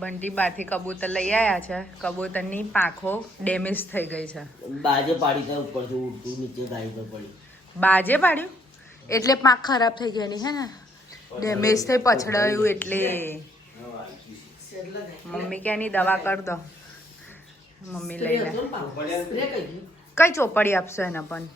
બંટી બાથી કબૂતર લઈ આવ્યા છે. કબૂતરની પાંખો ડેમેજ થઈ ગઈ છે. બાજે પાડી તો ઉપરથી ઉડતું નીચે ગાડી પર પડી. બાજે પાડ્યું એટલે પાંખ ખરાબ થઈ ગઈ હે ને, ડેમેજ થઈ પછડાયું એટલે. મમ્મી કે એની દવા કર દો. મમ્મી લઈ લે. કઈ ચોપડી આપશો એને પણ?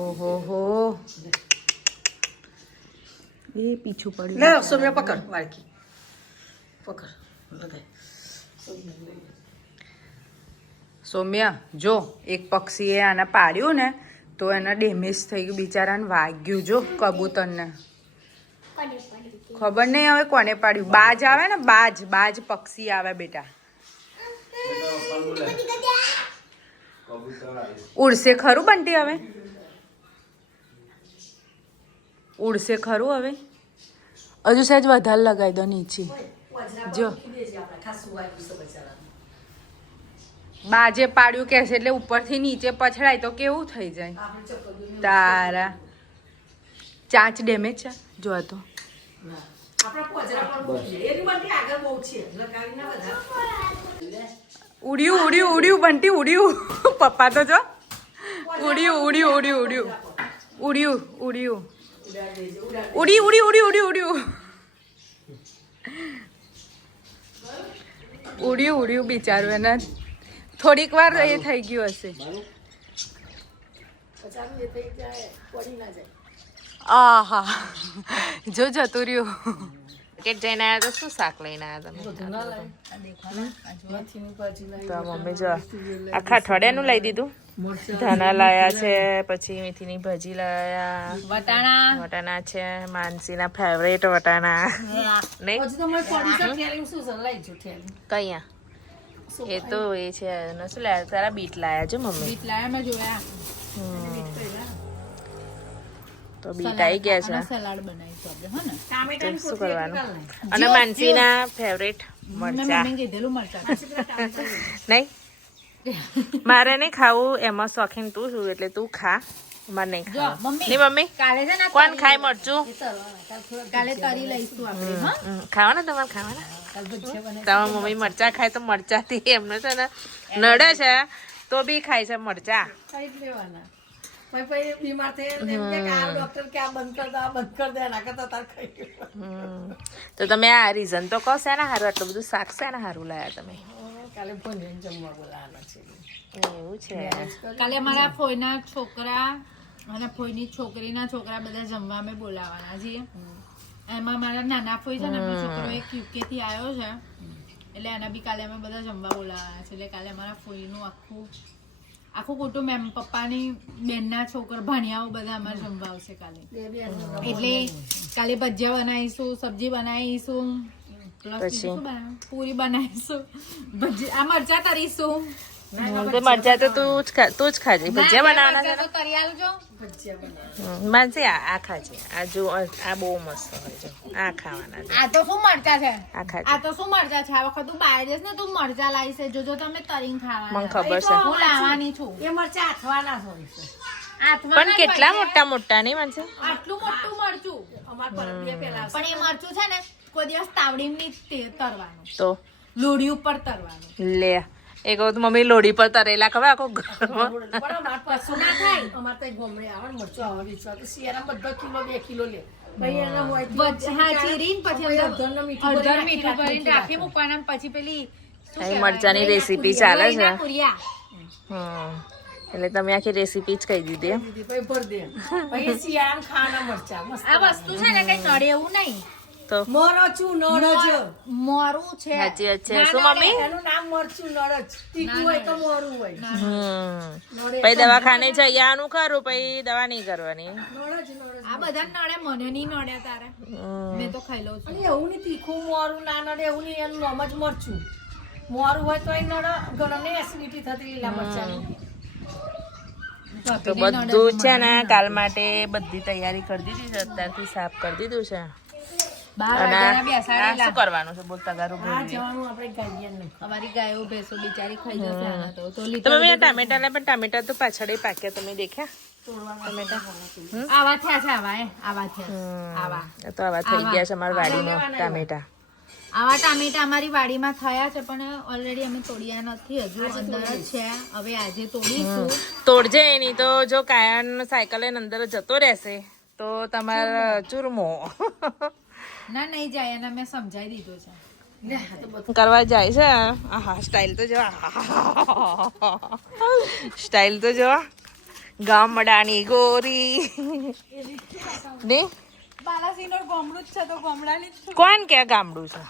ઓહો હો, એ પીછું પડ્યું. લે સોમ્યા પકડ વાળકી પકડ લગાય. સૌમ્ય જો એક પક્ષીએ આને પાડ્યું ને તો એને ડેમેજ થઈ ગયું, બિચારાને વાગ્યું. જો કબૂતરને ખબર નહીં હવે કોને પાડ્યું. બાજ આવે ને, બાજ બાજ પક્ષી આવે બેટા. ઉડશે ખરું બંટી? હવે ઉડશે ખરું? હવે હજુ સહેજ વધારે લગાવી દો નીચે. જો બાજે પાડ્યું કે છે એટલે ઉપરથી નીચે પછડાય તો કેવું થઈ જાય તારા. ચાંચ ડેમેજ છે જો તો. ઉડ્યું ઉડ્યું ઉડ્યું બંટી ઉડ્યું. પપ્પા તો જો ઉડ્યું ઉડ્યું ઉડ્યું ઉડ્યું ઉડ્યું ઉડ્યું ઉડી ઉડી ઉડી ઉડી ઉડ્યું ઉડ્યું ઉડ્યું બિચારું. એને થોડીક વાર એ થઈ ગયું હશે. આહા જો જતું રહ્યું. માર્કેટ જઈને આવ્યા તો શું શાક લઈને આવ્યા તમે? તો મમ્મી જો આખા અઠવાડિયાનું લઈ દીધું. ધાના લાયા છે, પછી મેથીની ભાજી લાયા, વટાણા છે, માનસીના ફેવરેટ વટાણા. નહીં કયા એ તો એ છે શું લાયા તારા? બીટ લાયા છે મમ્મી. તો બીટ આવી ગયા છે. શું કરવાનું? અને માનસીના ફેવરેટ મરચા. નહીં મારે નહીં ખાવું, એમાં શોખીન તું છું એટલે તું ખા, મારે નહીં ખાવું. નહીં મમ્મી કોણ ખાય મરચું? ખાવાના તમારે? ખાવાના તમારા મમ્મી મરચા ખાય તો મરચાથી એમને છે ને નડે છે તો બી ખાય છે મરચા. તો તમે આ રીઝન તો કહો છે ને હારું, આટલું બધું શાક છે ને હારું લાયા તમે? એવું છે. કાલે મારા ફોઈના છોકરા અને ફોઈની છોકરીના છોકરા બધા જમવા અમે બોલાવાના છીએ. એમાં મારા નાના ફોઈ છે ને, એમનો છોકરો એક યુકે થી આવ્યો છે એટલે એના બી કાલે અમે બધા જમવા બોલાવાના છે. એટલે કાલે મારા ફોઈનું આખું કુટુંબ, એમ પપ્પાની બેનના છોકરા ભાણિયાઓ બધા અમારે જમવા આવશે કાલે. એટલે કાલે ભજીયા બનાવીશું, સબ્જી બનાવીશું, પૂરી બનાવીશું, આ મરચા તરીશું. મરચા તો તું જ ખાજે. ભજીયા બનાવવાના છે કરી આલજો. માનસી આ ખાજે. આ જો આ બહુ મસ્ત હોય છે. આ ખાવાના છે. આ તો શું મરચા છે? આ ખાજે. આ તો શું મરચા છે? આ વખત તું બહાર જઈશ ને તું મરચા લાવી છે, જોજો તમે તરીને ખાવાના. મને ખબર છે. હું લાવવાની છું. એ મરચા હાથવાના હોય છે. પણ કેટલા મોટા મોટા નહીં માનસી? આટલું મોટું મરચું. પણ એ મરચું છે ને કોઈ દિવસ તાવડીમાં નહીં તરવાનું, તો લોડી ઉપર તરવાનું. લે એક વખત મમ્મી લોડી પર તરેલા ખબર આખો મરચાની રેસીપી ચાલે છે. એટલે તમે આખી રેસીપી જ કહી દીધી. આ વસ્તુ છે ને કઈ નડે એવું નહીં. તો મરચું નળજ મોરું છે. સાચી વાત છે. શું મમ્મી? એનું નામ મરચું નળજ. તીખું હોય તો મોરું હોય. પછી દવાખાને જઈ આનું ખરું, પછી દવા નહીં કરવાની. આ બધા નડે, મને નહીં નડે તારે. મેં તો ખાઈ લઉં છું. એવું નહીં, તીખું મોરું ના નડે એવું નહીં, એનું નામ જ મરચું. મોરું હોય તો નડે, ઘણાને એસિડિટી થતી લીલા મરચાની. તો બધું છે ને કાલ માટે બધી તૈયારી કરી દીધી છે, અત્યારથી સાફ કરી દીધું છે. શું કરવાનું છે બોલ? તગારું અમારી ગાયો ભેંસો બિચારી ખાઈ જશે. તમે ટામેટા ને પણ ટામેટા તો પાછળ પાક્યા, તમે દેખ્યા? ટમેટા આવા થયા છે. આવા થયા તો આવા થઈ ગયા છે અમારા વાડીમાં ટામેટા. આવા ટામેટા અમારી વાડીમાં થયા છે પણ ઓલરેડી અમે તોડ્યા નથી, હજુ અંદર જ છે. હવે આજે તોડીશું. તોડજે એની તો જો કાયન સાયકલ લઈને અંદર જતો રહેશે તો તમારે ચૂરમો ના નહીં જાય એને મેં સમજાવી દીધું છે. કરવા જાય છે. આહા સ્ટાઇલ તો જો, સ્ટાઇલ તો જો, ગામડાની ગોરી ને બાલાસિનોર ગામડું જ છે તો ગામડાની જ છું. કોણ કે ગામડું છે?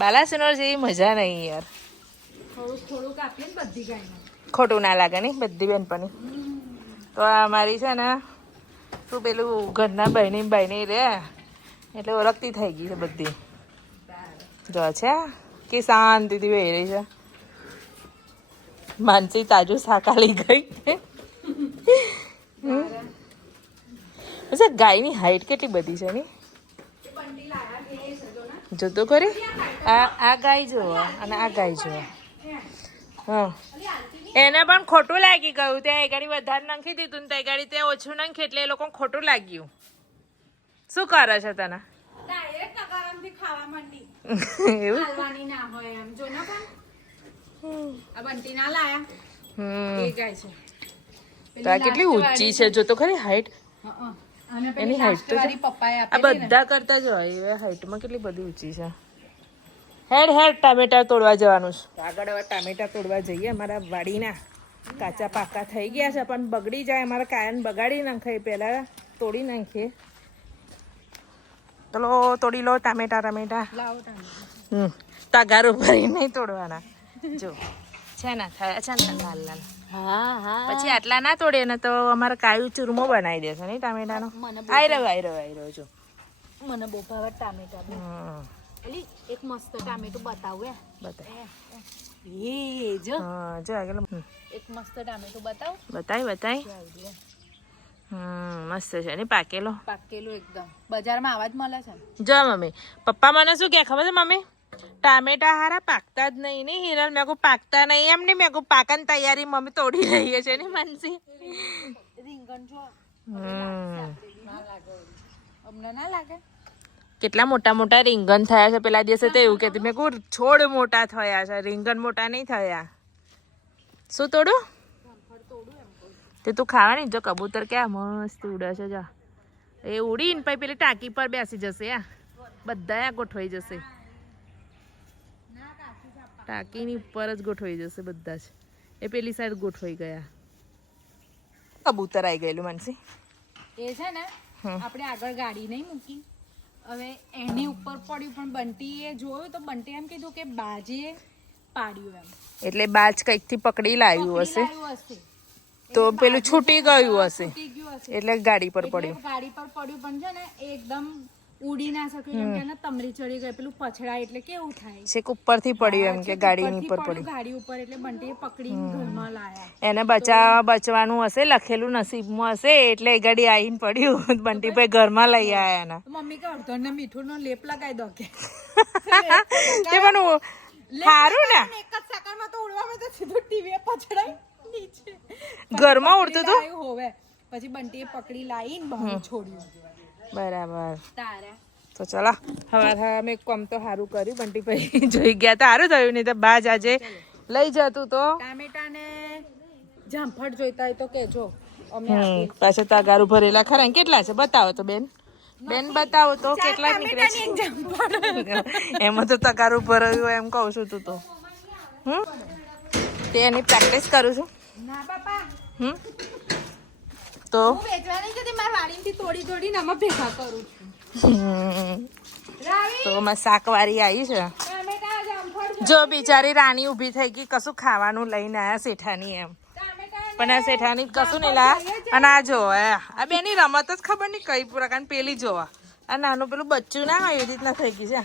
બાલાસિનોર જેવી મજા નહીં યાર. થોડુંક આપીએ ને બધી ગાયને. ખોટું ના લાગે ને બધી બેનપણી. તો આ અમારી છે ને શું પેલું ઘરના બહેની રે એટલે ઓળખતી થઈ ગઈ છે બધી. જો છે કે શાંતિથી વહી રહી છે. માનસી તાજું શાકાલી ગઈ. ગાયની હાઈટ કેટલી બધી છે ની જોતો ખરી. આ ગાય જુઓ અને આ ગાય જુઓ. હા એને પણ ખોટું લાગી ગયું. ત્યાં એ ગાડી વધારે નાખી દીધું ને તે ગાડી ત્યાં ઓછું નાખી એટલે એ લોકો ખોટું લાગ્યું. શું કરે છે તને? ખાવા માંડી એવું હાલવાની ના હોય એમ જો ને પણ આ બંટી ના લાયા એ ગાય છે. તો આ કેટલી ઊંચી છે જોતો ખરી હાઈટ. અને એની પેલી હાઈટ તો લાસ્ટવાળી પપ્પાએ આ આપેલી ને બધા કરતા જ હોય હાઈટમાં કેટલી બધી ઊંચી છે. હેડ ટામેટા તોડવા જવાનું છે. આગળ હવે ટામેટા તોડવા જઈએ. અમારા વાડીના કાચા પાકા થઈ ગયા છે પણ બગડી જાય. અમારા કાયન બગાડી નાખે પહેલા તોડી નાખીએ. ચલો તોડી લો ટામેટા. લાવો ટામેટા. તગારું ભરી નહીં તોડવાના. જો છે ને થયા છે ને લાલ લાલ. પછી આટલા ના તોડે ને તો અમારે કાયું ચૂરમો બનાવી દેશે નહીં ટામેટાનો. આઈ રહ્યો જો મને બહુ ભાવે ટામેટા. એલી એક મસ્ત ટામેટું બતાવું બતાય એ જો જો આગળ એક મસ્ત ટામેટું બતાવ. બતાય મસ્ત છે ને પાકેલો એકદમ બજારમાં આવા જ મળે છે. જો મમ્મી પપ્પા મને શું કહે ખબર છે મમ્મી? ટામેટા હારા પાકતા જ નહીં ને હિરલ. મેં કહું પાકતા નહીં એમ નહીં. મેં કહું પાકવાની તૈયારી મમ્મી તોડી રહીએ છે ને માનસી. રીંગણ જો અમને ના લાગે કેટલા મોટા મોટા રીંગણ થયા છે. પેલા દિવસે તો એવું કહેતી. મેં કહું છોડ મોટા થયા છે, રીંગણ મોટા નહીં થયા. શું તોડું? તે તું ખાવાની જો કબૂતર ક્યાં મસ્ત ઉડે છે. જા એ ઉડીને પછી પેલી ટાંકી પર બેસી જશે. બધા ગોઠવાઈ જશે. ટાંકીની ઉપર જ ગોઠવાઈ જશે બધા જ. એ પેલી સાઈડ ગોઠવાઈ ગયા. કબૂતર આવી ગયેલું માનસી. એ છે ને આપણે આગળ ગાડી નહીં મૂકી, હવે એની ઉપર પડ્યું પણ બંટીએ જોયું તો બંટી એમ કીધું કે બાજે પાડ્યું એમ. એટલે બાજ કંઈક થી પકડી લાવ્યું હશે લાવ્યું હશે તો પેલું છૂટી ગયું હશે તૂટી ગયું હશે એટલે ગાડી પર પડ્યું. ગાડી પર પડ્યું પણ છે ને એ એકદમ ઉડી ના શક્યું કેમ કે એને તમરી ચડી ગઈ. પેલું પછડાય એટલે કેવું થાય. છેક ઉપરથી પડ્યું એમ કે ગાડીની ઉપર પડ્યું. ગાડી ઉપર એટલે બંટીએ પકડીને ઘરમાં લાયા. એને બચવાનું હશે, લખેલું નસીબમાં હશે એટલે એ ગાડી આવીને પડ્યું. બંટી ભાઈ ઘરમાં લઈ આયા એના. મમ્મી કે અડધો ને મીઠું નો લેપ લગાવી દો કે તે પણ સારું ને એક જ સેકન્ડમાં તો ઉડવામાં તો સીધું ટીવી પછડાય નીચે. ઘરમાં ઉડતું હતું. હોવે પછી બંટીએ પકડી લાવીને બહાર છોડ્યું. બરાબર. તારા તો ચલો હવે મેં કામ તો સારું કર્યું. બંટી ભાઈ જોઈ ગયા તો સારું થયું. નહીં તો બાજ આજે લઈ જતું તો. ટામેટા ને જામફળ જોઈતા હોય તો કેજો અમે પાછા તગારું ભરેલા ખરા ને કેટલા છે બતાવો તો બેન. બતાવો તો કેટલા નીકળે છે. એમાં તો તગારું ભરાયું એમ કહું છું તું તો. તે એની પ્રેક્ટિસ કરું છું. ના બાપા તો હું વેચવા નહીં જતી, મારા વાડીમાંથી તોડી તોડીને આમાં ભેગા કરું છું. રાવી તો અમારે શાકવારી આવી છે. ટામેટા જામફળ જો બિચારી રાણી ઊભી થઈ ગઈ કશું ખાવાનું લઈને આયા શેઠાની એમ. ટામેટા પણ આ શેઠાની કશું નહીં લાયા. અને આ જોવો આ બેની રમત જ ખબર નહીં કઈ પ્રકારની. પેલી જોવા આ નાનું પેલું બચ્ચું ના હોય એવી રીતના થઈ ગઈ છે.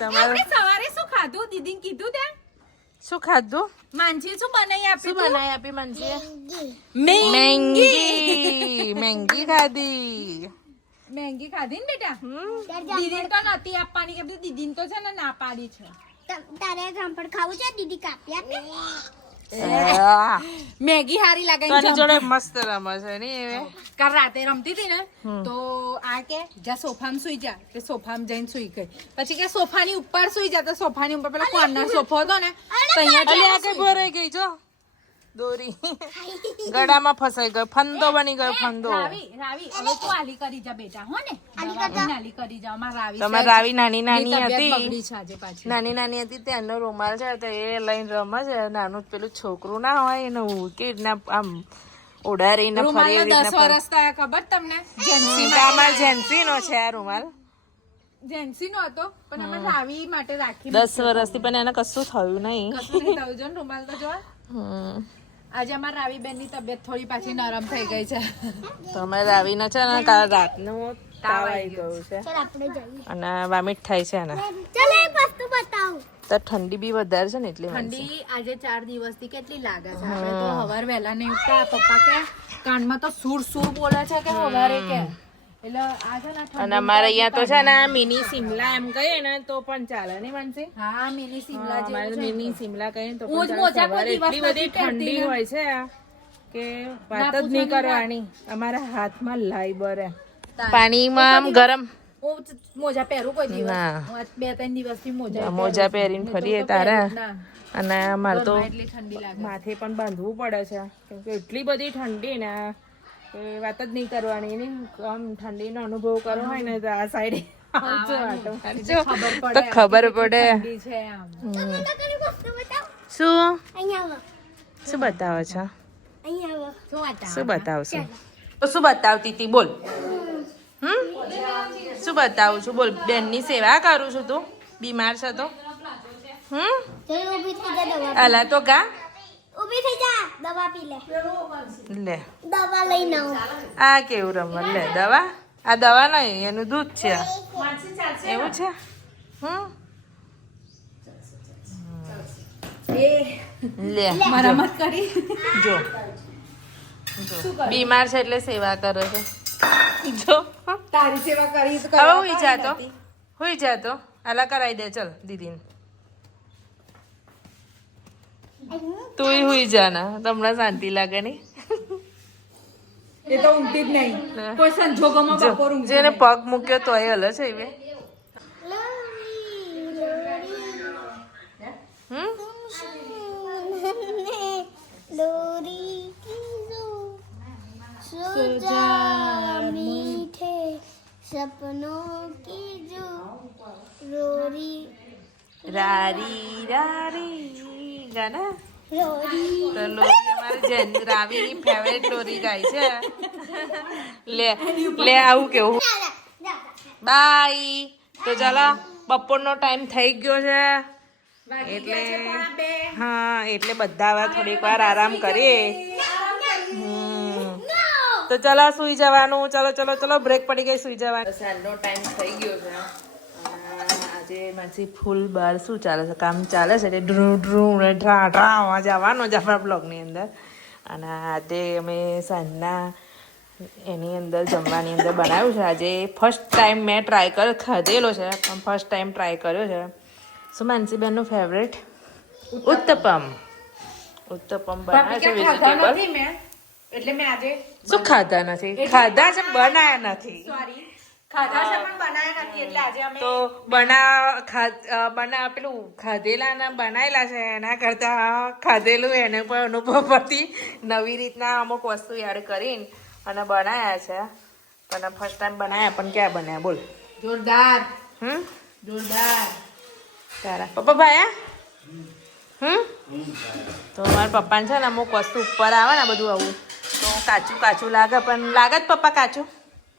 તમારે સવારે શું ખાધું દીદીને કીધું ત્યાં શું ખાધું? માનસી શું બનાવી શું આપ્યું? બનાવી આપી મનસીએ? મેંગી ખાધી. મેંગી ખાધી ને બેટા? દીદીને તો નથી આપવાની કેમ કે દીદીને તો છે ને ના પાડી છે. તારે જામફળ ખાવું છે? દીદી કાપી આપે. મેગી હારી લાગે તો આની જોડે મસ્ત રમે છે ને એ કાલ રાતે રમતી હતી ને તો આ કે જા સોફામાં સુઈ જા કે સોફામાં જઈને સુઈ ગઈ પછી કે સોફાની ઉપર સુઈ જા તો સોફાની ઉપર પેલા કોર્નર સોફો હતો ને તો અહીંયા આ કઈ ભરાઈ ગઈ જો દોરી ગળામાં ફસાઈ ગયો ફંદો બની ગયો ફંદો રાવી હવે તું આલી કરી જા બેટા હો ને આલી કરી જા અમાર રાવી તમારી રાવી નાની નાની બગડી હતી છે આજે પાછી નાની નાની હતી તેનો રૂમાલ છે તો એ લઈને રમે છે નાનું પેલું છોકરું ના હોય એનું કે રીતના આમ ઓડારીને ફરી એવી 10 વર્ષ થયા ખબર તમને રીતના જેન્સી નો છે આ રૂમાલ જેન્સી નો હતો પણ અમે રાવી માટે રાખી 10 વર્ષથી પણ એને કશું થયું નહીં કશું નહીં થયું જો ને રૂમાલ તો જો હમ. આજે અમારા રાવી બેન ની તબિયત થોડી પાછી નરમ થઈ ગઈ છે તો અમે રાવીને છે ને કાલ રાતનું તાવ આવી ગયું છે અને વામિટ થાય છે ને તો ઠંડી બી વધારે છે ને એટલી ઠંડી આજે 4 દિવસથી કેટલી લાગે છે આપણે તો હવાર વહેલા નહીં ઉઠતા પપ્પા કે કાનમાં તો સુર સુર બોલે છે કે હવારે કે એટલે આ છે ને અને અમારે અહીંયા તો છે ને મિની સિમલા એમ કહીએ ને તો પણ ચાલે નહીં માનસી હા મિની સિમલા અમારે જેવું મિની સિમલા કહીએ ને તો હું જ પણ મોજા ચાલે. કોઈ સવારે દિવસ એટલી બધી નથી ઠંડી પહેરતી હોય છે કે વાત જ નહીં કરવાની અમારા હાથમાં લાઈ બરે પાણીમાં આમ ગરમ હું મોજા પહેરું કોઈ દિવસ ના. હું આજ 2-3 દિવસથી મોજા મોજા પહેરીને ફરીએ તારા અને અમારે તો એટલી ઠંડી લાગે માથે પણ બાંધવું પડે છે કેમ કે એટલી બધી ઠંડી ને કે વાત જ નહીં કરવાની ને આમ ઠંડીનો અનુભવ કરવો હોય ને તો આ સાઈડે તો ખબર પડે ઠંડી છે આમ શું શું બતાવો છો શું વાતા શું બતાવશું તો શું બતાવતી હતી બોલ શું બતાવું છું બોલ બેનની સેવા કરું છું તું બીમાર છે તો અલા તો ગા ઊભી થઈ જા દવા પી લે લે દવા લઈને આવ આ કેવું રમણ લે દવા આ દવા નહીં એનું દૂધ છે એવું છે લે મરામત કરી જો બીમાર છે એટલે સેવા કરે છે જો તારી સેવા કરી તો હવે હુઈ જાતો હુઈ જાતો આલા કરાવી દે ચલ દીદીને તું હુઈ જા ને તમને શાંતિ લાગે નહીં એ તો ઊંઘતી જ નહીં કોઈ સંજોગોમાં બપોર ઊંઘતી જેને પગ મૂક્યો તો એ હલે છે એ लोरी की जो मीठे सपनों की जो लोरी રારી રારી ગાના लोरी તો લોરી અમારે જેન રાવીની ફેવરેટ લોરી ગાય છે લે લે આવું કેવું બાય તો ચાલો બપોરનો ટાઈમ થઈ ગયો છે એટલે હા એટલે બધા હવે થોડીક વાર આરામ કરીએ તો ચલો સુઈ જવાનું ચલો ચલો ચલો બ્રેક પડી ગઈ સુઈ જવાનું સાંજનો ટાઈમ થઈ ગયો છે આજે માછી ફૂલ બાર શું ચાલે છે કામ ચાલે છે એટલે ડ્રુ ડ્રુ ને ડ્રા ડ્રા જવાનો જ આપણા બ્લોગની અંદર અને આજે અમે સાંજના એની અંદર જમવાની અંદર બનાવ્યું છે આજે ફર્સ્ટ ટાઈમ મેં ટ્રાય ખાધેલો છે પણ ફર્સ્ટ ટાઈમ ટ્રાય કર્યો છે શું માનસીબેનનું ફેવરેટ ઉત્તપમ બનાવે છે વેજીટેબલ એટલે મેં આજે શું ખાધા નથી ખાધા છે બનાયા નથી સોરી ખાધા છે પણ બનાયા નથી એટલે આજે અમે તો બના પેલું ખાધેલા ને બનાવેલા છે એના કરતા ખાધેલું એને પણ અનુભવ પરથી નવી રીતના અમુક વસ્તુ એડ કરીને અને બનાયા છે પણ ફર્સ્ટ ટાઈમ બનાયા પણ ક્યાં બન્યા બોલ જોરદાર જોરદાર તારા પપ્પા ભાયા તો મારા પપ્પાને છે ને અમુક વસ્તુ ઉપર આવે ને બધું આવું તો કાચું કાચું લાગે પણ લાગે જ પપ્પા કાચું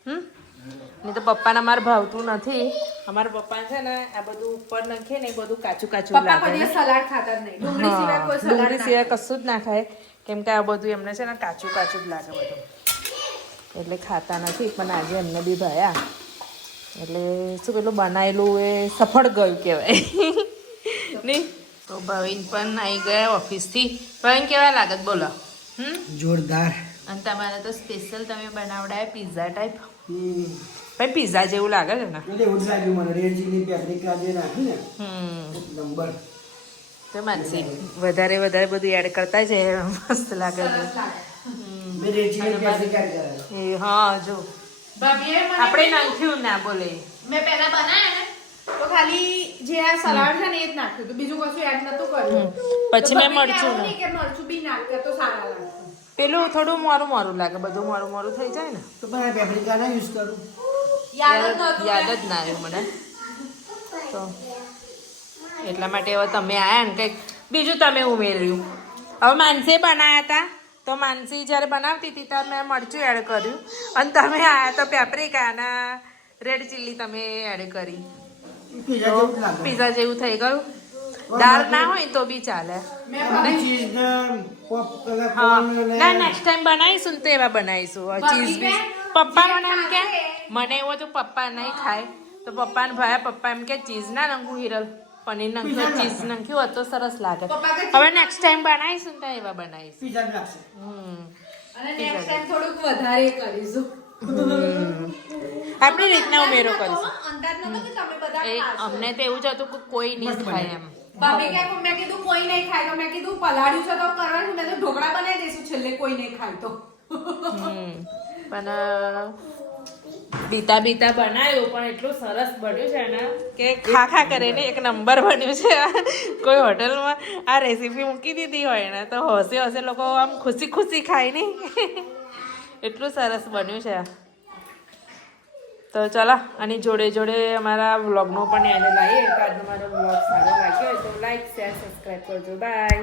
નહીં તો પપ્પાને અમારે ભાવતું નથી અમારા પપ્પાને છે ને આ બધું ઉપર નાખીએ ને એ બધું કાચું કાચું પપ્પા લાગે કોઈ સલાડ ખાતા જ નહીં ડુંગળી સિવાય કોઈ સલાડ ડુંગળી સિવાય કશું જ ના ખાય કેમ કે આ બધું એમને છે ને કાચું કાચું જ લાગે બધું એટલે ખાતા નથી પણ આજે એમને બી ભાયા એટલે શું પેલું બનાવેલું એ સફળ ગયું કહેવાય નહીં તો ભાવિન પણ આવી ગયા ઓફિસથી ભાવિન કેવા લાગત બોલો જોરદાર અને તમારે તો સ્પેશિયલ તમે બનાવડાય પિઝા ટાઈપ ભાઈ પિઝા જેવું લાગે છે ને એટલે એવું જ લાગ્યું મને રેડ ચીલી પેપ્રિકા જે નાખી ને હમ નંબર તો છે માનસી વધારે વધારે બધું એડ કરતા છે મસ્ત લાગે છે મેં રેચીને પેસી કાઢ કરાય. એ હા જો ભાભીએ મને આપણે નાખ્યું ના બોલે મેં પહેલા બનાયા ને તો ખાલી જે આ સલાડ છે ને એ જ નાખ્યું હતું બીજું કશું એડ નતું કર્યું પછી મેં તો ભાભી મરચું કહેવું નહીં કે મરચું બી નાખતા તો સારા લાગે પેલું થોડું મોરું મોરું લાગે બધું મોરું મોરું થઈ જાય ને તો પણ આ પેપ્રિકા ના યુઝ કરું. યાદ જ નતું યાદ જ ના આવ્યું મને તો એટલા માટે હવે તમે આયા ને કંઈક બીજું તમે ઉમેર્યું હવે માનસીએ બનાવ્યા હતા તો માનસી જ્યારે બનાવતી હતી ત્યારે મેં મરચું એડ કર્યું અને તમે આયા તો પેપરિકા અને રેડ ચીલી તમે એડ કરી પીઝા જેવું જ લાગે. પીઝા જેવું થઈ ગયું દાળ ના હોય તો બી ચાલે આપણે ચીઝ ને પોપ પેલા હા કોર્ન ને ના નેક્સ્ટ ટાઈમ બનાવીશું ને તો એવા બનાવીશું ચીઝ બી પપ્પા મને એમ કે મને એવું હતું પપ્પા નહીં ખાય તો પપ્પાને ભાઈ પપ્પા એમ કે ચીઝ ના નાખું હિરલ પનીર નાખ્યું ચીઝ નાખ્યું હોત તો સરસ લાગે હવે નેક્સ્ટ ટાઈમ બનાવીશું ને તો એવા બનાવીશું પીઝા જ લાગશે. અને નેક્સ્ટ ટાઈમ થોડુંક વધારે કરીશું આપણી રીતના ઉમેરો કરીશું અંદાજ નતો કે તમે બધા એ અમને તો એવું જ હતું કે કોઈ નહીં ખાય એમ ભાભી કે મેં કીધું કોઈ નહીં ખાય તો મેં કીધું પલાળ્યું છે તો કરવાનું મેં તો ઢોકળા બનાવી દઈશું છેલ્લે કોઈ નહીં ખાય તો પણ બીતા બીતા બનાવ્યું પણ એટલું સરસ બન્યું છે ને કે ખા કરીને એક નંબર બન્યું છે કોઈ હોટલમાં આ રેસીપી મૂકી દીધી હોય ને તો હસે હસે લોકો આમ ખુશી ખુશી ખાય નહીં એટલું સરસ બન્યું છે તો ચાલો આની જોડે જોડે અમારા વ્લોગનો પણ એને લાવીએ તો આજનો મારો વ્લોગ સારો લાગ્યો હોય તો લાઈક શેર સબસ્ક્રાઈબ કરજો બાય